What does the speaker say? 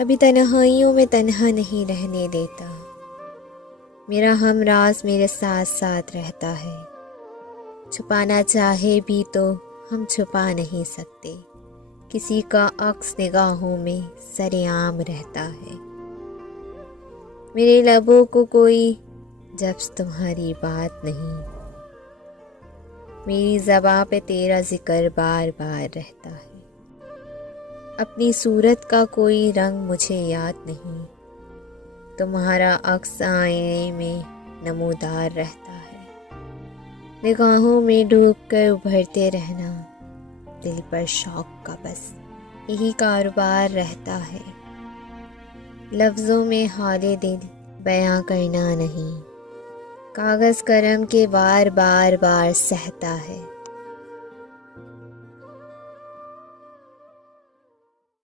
कभी तन्हाइयों में तन्हा नहीं रहने देता। मेरा हमराज मेरे साथ साथ रहता है। छुपाना चाहे भी तो हम छुपा नहीं सकते। किसी का अक्स निगाहों में सरेआम रहता है। मेरे लबों को कोई जब्स तुम्हारी बात नहीं। मेरी ज़बां पे तेरा जिक्र बार बार रहता है। अपनी सूरत का कोई रंग मुझे याद नहीं। तुम्हारा अक्स आईने में नमूदार रहता है। निगाहों में डूबकर उभरते रहना दिल पर शौक का बस यही कारोबार रहता है। लफ्ज़ों में हाले दिल बयां करना नहीं, कागज़ करम के बार बार बार सहता है।